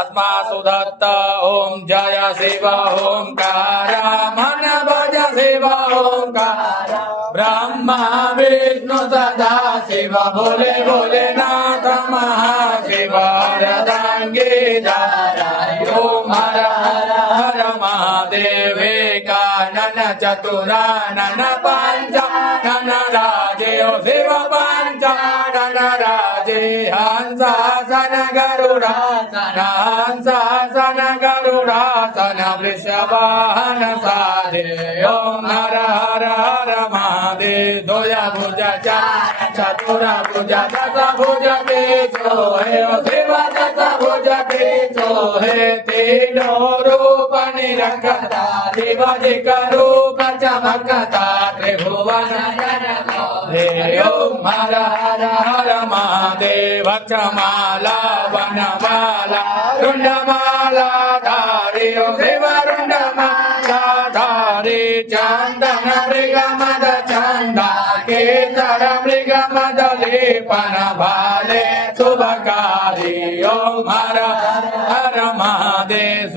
अस्मासु दत्त ओम जय शिव ओंकार मन भज शिव ओंकार ब्रह्मा विष्णु सदा शिव भोले भोलेनाथ महाशिव हरदांगे ओम हर हर हर महादेव कानन चतुरानन पंचानन राजे शिव पंचानन राजे हंसासन गरुडासन हंसासन गरुडासन वृषभान साधे ओम हर हर हर महादेव द्वया भुज चार चतुर भुज दश भुज तेजो हे शिव दश भुज तेजो हे तीनों रूप निरखता शिवाजिक रूप चमकता त्रिभुवन हे ओम हर हर हर महादेव क्षमाला वनमाला रुंडमाला धारी शिव रुंडमाला धारी चंदन मृगमद चंदा केसर मृगमद लेपन भाले शुभकारी ओम हर हर महादेव।